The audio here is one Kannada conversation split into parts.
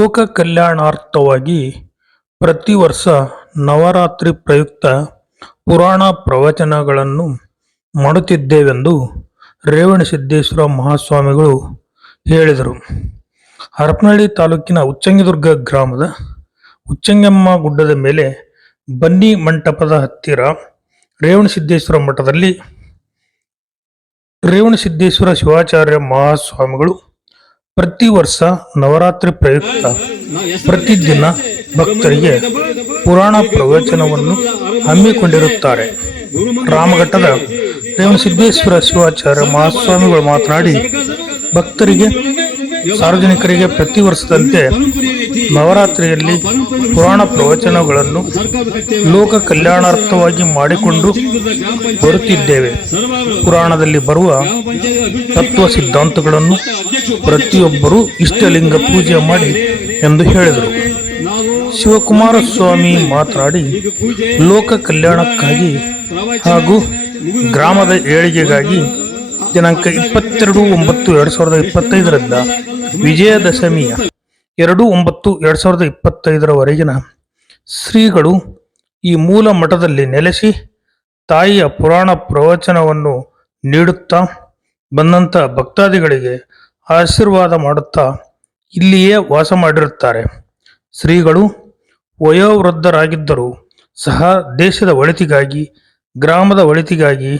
ಲೋಕ ಕಲ್ಯಾಣಾರ್ಥವಾಗಿ ಪ್ರತಿ ವರ್ಷ ನವರಾತ್ರಿ ಪ್ರಯುಕ್ತ ಪುರಾಣ ಪ್ರವಚನಗಳನ್ನು ಮಾಡುತ್ತಿದ್ದೇವೆಂದು ರೇವಣಸಿದ್ದೇಶ್ವರ ಮಹಾಸ್ವಾಮಿಗಳು ಹೇಳಿದರು. ಹರಪನಹಳ್ಳಿ ತಾಲೂಕಿನ ಉಚ್ಚಂಗಿದುರ್ಗ ಗ್ರಾಮದ ಉಚ್ಚಂಗಮ್ಮ ಗುಡ್ಡದ ಮೇಲೆ ಬನ್ನಿ ಮಂಟಪದ ಹತ್ತಿರ ರೇವಣಸಿದ್ದೇಶ್ವರ ಮಠದಲ್ಲಿ ರೇವಣಸಿದ್ದೇಶ್ವರ ಶಿವಾಚಾರ್ಯ ಮಹಾಸ್ವಾಮಿಗಳು ಪ್ರತಿ ವರ್ಷ ನವರಾತ್ರಿ ಪ್ರಯುಕ್ತ ಪ್ರತಿದಿನ ಭಕ್ತರಿಗೆ ಪುರಾಣ ಪ್ರವಚನವನ್ನು ಹಮ್ಮಿಕೊಂಡಿರುತ್ತಾರೆ. ರಾಮಘಟ್ಟದ ರೇವಣಸಿದ್ದೇಶ್ವರ ಶಿವಾಚಾರ್ಯ ಮಹಾಸ್ವಾಮಿಗಳು ಮಾತನಾಡಿ, ಭಕ್ತರಿಗೆ ಸಾರ್ವಜನಿಕರಿಗೆ ಪ್ರತಿ ವರ್ಷದಂತೆ ನವರಾತ್ರಿಯಲ್ಲಿ ಪುರಾಣ ಪ್ರವಚನಗಳನ್ನು ಲೋಕ ಕಲ್ಯಾಣಾರ್ಥವಾಗಿ ಮಾಡಿಕೊಂಡು ಬರುತ್ತಿದ್ದೇವೆ. ಪುರಾಣದಲ್ಲಿ ಬರುವ ತತ್ವ ಸಿದ್ಧಾಂತಗಳನ್ನು ಪ್ರತಿಯೊಬ್ಬರೂ ಇಷ್ಟಲಿಂಗ ಪೂಜೆ ಮಾಡಿ ಎಂದು ಹೇಳಿದರು. ಶಿವಕುಮಾರ ಸ್ವಾಮಿ ಮಾತನಾಡಿ, ಲೋಕ ಕಲ್ಯಾಣಕ್ಕಾಗಿ ಹಾಗೂ ಗ್ರಾಮದ ಏಳಿಗೆಗಾಗಿ ದಿನಾಂಕ ಇಪ್ಪತ್ತೆರಡು ಒಂಬತ್ತು ಎರಡು ಸಾವಿರದ ಇಪ್ಪತ್ತೈದರಿಂದ ವಿಜಯದಶಮಿಯ ಎರಡು ಒಂಬತ್ತು ಎರಡು ಸಾವಿರದ ಇಪ್ಪತ್ತೈದರವರೆಗಿನ ಶ್ರೀಗಳು ಈ ಮೂಲ ಮಠದಲ್ಲಿ ನೆಲೆಸಿ ತಾಯಿಯ ಪುರಾಣ ಪ್ರವಚನವನ್ನು ನೀಡುತ್ತಾ ಬಂದಂಥ ಭಕ್ತಾದಿಗಳಿಗೆ ಆಶೀರ್ವಾದ ಮಾಡುತ್ತಾ ಇಲ್ಲಿಯೇ ವಾಸ ಮಾಡಿರುತ್ತಾರೆ. ಶ್ರೀಗಳು ವಯೋವೃದ್ಧರಾಗಿದ್ದರೂ ಸಹ ದೇಶದ ಒಳಿತಿಗಾಗಿ, ಗ್ರಾಮದ ಒಳಿತಿಗಾಗಿ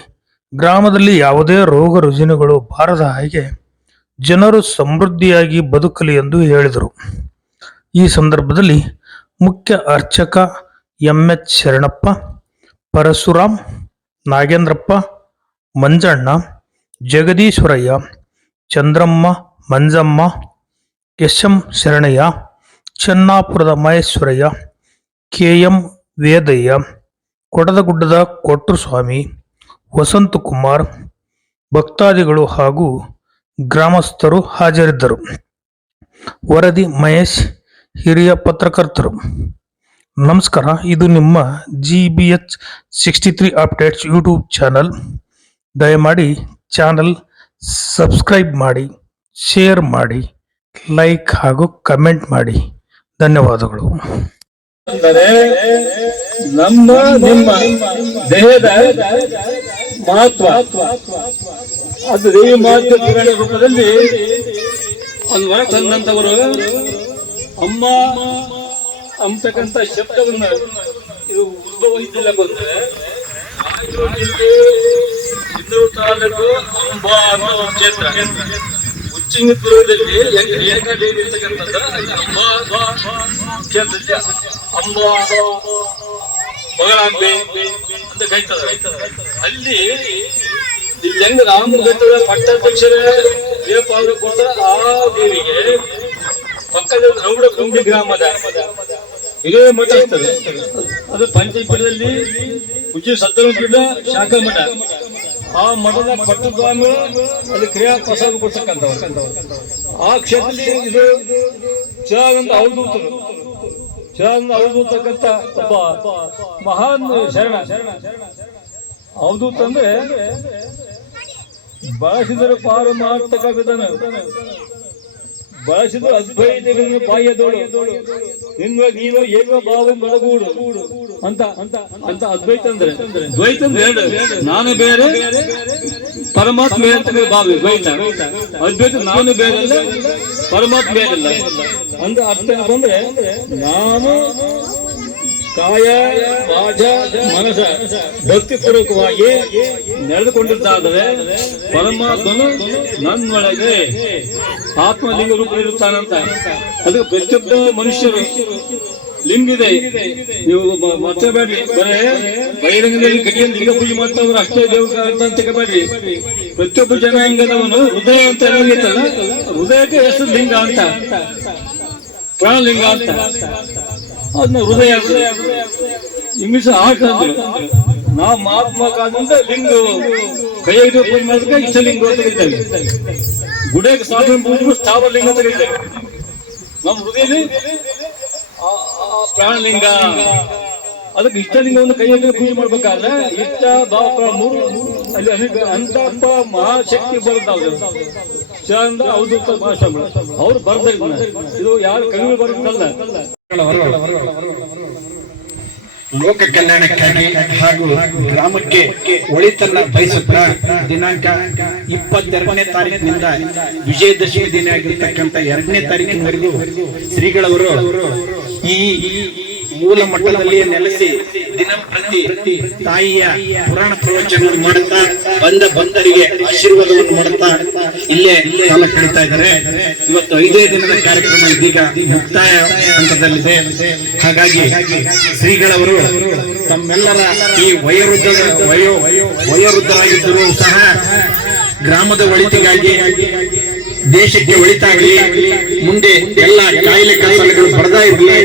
ಗ್ರಾಮದಲ್ಲಿ ಯಾವುದೇ ರೋಗ ರುಜಿನಗಳು ಬಾರದ ಹಾಗೆ ಜನರು ಸಮೃದ್ಧಿಯಾಗಿ ಬದುಕಲಿ ಎಂದು ಹೇಳಿದರು. ಈ ಸಂದರ್ಭದಲ್ಲಿ ಮುಖ್ಯ ಅರ್ಚಕ M H Sharanappa, Parashuram, Nagendrappa, Manjanna, Jagadishwarayya, Chandramma, Manjamma S M Sharanayya, ಚೆನ್ನಾಪುರದ Maheshwarayya, K M Vedayya, ಕೊಡದಗುಡ್ಡದ ಕೊಟ್ಟುಸ್ವಾಮಿ ವಸಂತಕುಮಾರ್, ಭಕ್ತಾದಿಗಳು ಹಾಗೂ ಗ್ರಾಮಸ್ಥರು ಹಾಜರಿದ್ದರು. ವರದಿ ಮಹೇಶ್, ಹಿರಿಯ ಪತ್ರಕರ್ತರು. ನಮಸ್ಕಾರ, ಇದು ನಿಮ್ಮ G B H sixty three updates YouTube channel ದಯಮಾಡಿ ಚಾನಲ್ ಸಬ್ಸ್ಕ್ರೈಬ್ ಮಾಡಿ ಶೇರ್ ಮಾಡಿ ಲೈಕ್ ಹಾಗೂ ಕಮೆಂಟ್ ಮಾಡಿ. ಧನ್ಯವಾದಗಳು. ನಮ್ಮ, ನಿಮ್ಮ ದೇಹದ ಮಹತ್ವ. ಅದು ದೇವಿ ಮಹತ್ವ ರೂಪದಲ್ಲಿ ಒಂದು ಹೊರ ತಂದಂತವರು ಅಮ್ಮ ಅಂತಕ್ಕಂಥ ಶಬ್ದವನ್ನ ಇದು ಉದ್ಭವ ಇದ್ದಿಲ್ಲ ಬಂದ್ರೆ ಚಿತ್ರೂರು ತಾಲೂಕು ಅಂಬ ಅನ್ನೋ ಕ್ಷೇತ್ರ. ಇರ್ತಕ್ಕಂಥದ್ದು ಅಂಬ ಅಂಬಾ ಅಂತ ಅಲ್ಲಿ ಇಲ್ಲಿ ರಾಮ ರಾಮಗಟ್ಟದ ಪಟ್ಟಾಧ್ಯಕ್ಷರ ದೇವಪಾದ ಕೊಟ್ಟ ಆ ದೇವಿಗೆ ಪಕ್ಕದ ರೌಡ ಕುಂಬಿ ಗ್ರಾಮದ ಇದೇ ಮಠ ಇರ್ತದೆ. ಅದು ಪಂಚಪೀಠದಲ್ಲಿ ಉಜ್ಜಿ ಸತ್ತರಪೀಠ ಶಾಖಾ ಮಠ. ಆ ಮಠದ ಪಟ್ಟಸ್ವಾಮಿ ಅಲ್ಲಿ ಕ್ರಿಯಾ ಪ್ರಸಾದ ಕೊಡ್ತಕ್ಕಂಥವ್ರು. ಆ ಕ್ಷೇತ್ರದಲ್ಲಿ ಇದು ಚಿರಾನಂದ ಅವಧೂತರು ಚಿರಾನಂದ ಅವಧೂತಕ್ಕಂಥ ಒಬ್ಬ ಮಹಾನ್ ಶರಣ. ಅವಧೂತ ಅಂದ್ರೆ ಪಾರು ಮಾಡ್ತಕ್ಕ ವಿಧಾನ. ಬಳಸಿದ್ರು ಅದ್ವೈತಗಳನ್ನು ಬಾಯದೋಳು ನಿನ್ನ ನೀನು ಏಕ ಭಾವ ಮಡಗೂಡು ಅಂತ ಅಂತ ಅಂತ ಅದ್ವೈತ ಅಂದ್ರೆ. ದ್ವೈತ ಅಂದ್ರೆ ನಾನು ಬೇರೆ ಪರಮಾತ್ಮ ಬೇರೆ ಬಾವಿ ದ್ವೈತ ಅದ್ವೈತ ನಾನು ಬೇರೆಲ್ಲ, ಪರಮಾತ್ಮ ಬೇರೆ ಅಲ್ಲ ಅಂತ ಅರ್ಥ ಬಂದ್ರೆ ನಾನು ಕಾಯ, ವಾಜ, ಮನಸ ಭಕ್ತಿಪೂರ್ವಕವಾಗಿ ನಡೆದುಕೊಂಡಿದ್ದಾದರೆ ಪರಮಾತ್ಮನು ನನ್ನೊಳಗೆ ಆತ್ಮಲಿಂಗ ರೂಪ ಇರುತ್ತಾನಂತ. ಅದು ಪ್ರತಿಯೊಬ್ಬ ಮನುಷ್ಯರು ಲಿಂಗಿದೆ ನೀವು ಮ- ಮರ್ಚಬೇಡ್ರಿ ಬರೇ ಬಹಿರಂಗದಲ್ಲಿ ಗಡಿಯಲ್ಲಿ ಲಿಂಗ ಪೂಜೆ ಮಾಡ್ತಾವ್ರು ಅಷ್ಟೇ ದೇವ್ರ ಅಂತ ತಿಳ್ಕೊಬೇಡ್ರಿ ಪ್ರತಿಯೊಬ್ಬ ಜನಾಂಗದವನು ಹೃದಯ ಅಂತ ಏನಾಗೈತಲ್ಲ ಹೃದಯಕ್ಕೆ ಹೆಸರು ಲಿಂಗ ಅಂತ. ಪ್ರಾಣಲಿಂಗ ಅಂತ. ಅದನ್ನ ಹೃದಯ ಇಂಗ್ಲಿಷ್ ಆಟ ಅಂದ್ರೆ. ನಾವು ಮಹಾತ್ಮ ಲಿಂಗ. ಕೈ ಪೂಜೆ ಮಾಡಿದ್ರೆ ಇಷ್ಟಲಿಂಗ ಗುಡೆಗೆ ಗುಡಿಗೆ ಸಾಧನ ಪೂಜೆ ಸ್ಥಾವರ ಲಿಂಗ ತೆಗಿದ್ದೇವೆ ನಮ್ಮ ಆ ಪ್ರಾಣಲಿಂಗ. ಅದಕ್ಕೆ ಇಷ್ಟಲಿಂಗವನ್ನು ಕೈಯಲ್ಲಿ ಪೂಜೆ ಮಾಡ್ಬೇಕಾದ್ರೆ ಇಷ್ಟ ಬಾಪ ಮೂರು, ಅಲ್ಲಿ ಅನೇಕ ಅಂತಪ್ಪ ಮಹಾಶಕ್ತಿ ಬರುತ್ತೆ ಚಂದ್ರ ಅವಧೂತ ಭಾಷಣ ಅವ್ರು ಬರ್ತಾರೆ ಇದು ಯಾರು ಕವಿಗಳು ಬರೆದಲ್ಲ ಲೋಕ ಕಲ್ಯಾಣಕ್ಕಾಗಿ ಹಾಗೂ ಗ್ರಾಮಕ್ಕೆ ಒಳಿತನ್ನ ಬಯಸುತ್ತಾ ದಿನಾಂಕ ಇಪ್ಪತ್ತೆರಡನೇ ತಾರೀಕಿನಿಂದ ವಿಜಯದಶಮಿ ದಿನ ಆಗಿರ್ತಕ್ಕಂಥ ಎರಡನೇ ತಾರೀಕಿನವರೆಗೂ ಶ್ರೀಗಳವರು ಈ ಮೂಲ ಮಟ್ಟದಲ್ಲಿ ನೆಲೆಸಿ ದಿನಂಪ್ರತಿ ತಾಯಿಯ ಪುರಾಣ ಪ್ರವಚನವನ್ನು ಮಾಡುತ್ತಾ ಬಂದ ಬಂದರಿಗೆ ಆಶೀರ್ವಾದವನ್ನು ಮಾಡುತ್ತಾ ಇಲ್ಲೇ ಕಾಲ ಕಳೀತಾ ಇದ್ದಾರೆ. ಇವತ್ತು ಐದೇ ದಿನದ ಕಾರ್ಯಕ್ರಮ ಇದೀಗ ಮುಕ್ತಾಯ ಹಂತದಲ್ಲಿದೆ. ಹಾಗಾಗಿ ಶ್ರೀಗಳವರು ತಮ್ಮೆಲ್ಲರ ಈ ವಯೋವೃದ್ಧ ವಯೋ ವಯೋವೃದ್ಧರಾಗಿದ್ದರೂ ಸಹ ಗ್ರಾಮದ ಒಳಿತಿಗಾಗಿ ದೇಶಕ್ಕೆ ಒಳಿತಾಗಲಿ, ಮುಂದೆ ಎಲ್ಲ ಕಾಯಿಲೆ ಕಾಯಿಲೆಗಳು ಬರ್ತಾ ಇರಲಿ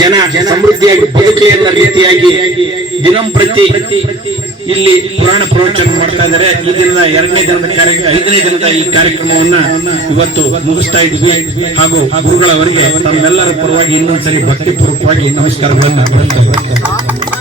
ಜನ ಸಮೃದ್ಧಿಯಾಗಿ ಬದುಕಲಿ ಅನ್ನೋ ರೀತಿಯಾಗಿ ದಿನಂಪ್ರತಿ ಇಲ್ಲಿ ಪುರಾಣ ಪ್ರವಚನ ಮಾಡ್ತಾ ಇದ್ದಾರೆ ಈ ದಿನದ ಎರಡನೇ ದಿನದ ಕಾರ್ಯ ಐದನೇ ದಿನದ ಈ ಕಾರ್ಯಕ್ರಮವನ್ನ ಇವತ್ತು ಮುಗಿಸ್ತಾ ಇದ್ವಿ ಹಾಗೂ ಗುರುಗಳವರಿಗೆ ತಮ್ಮೆಲ್ಲರ ಪರವಾಗಿ ಇನ್ನೊಂದ್ಸರಿ ಭಕ್ತಿಪೂರ್ವಕವಾಗಿ ನಮಸ್ಕಾರಗಳನ್ನ ನಮಸ್ಕಾರಗಳನ್ನು ಇದ್ದೀನಿ.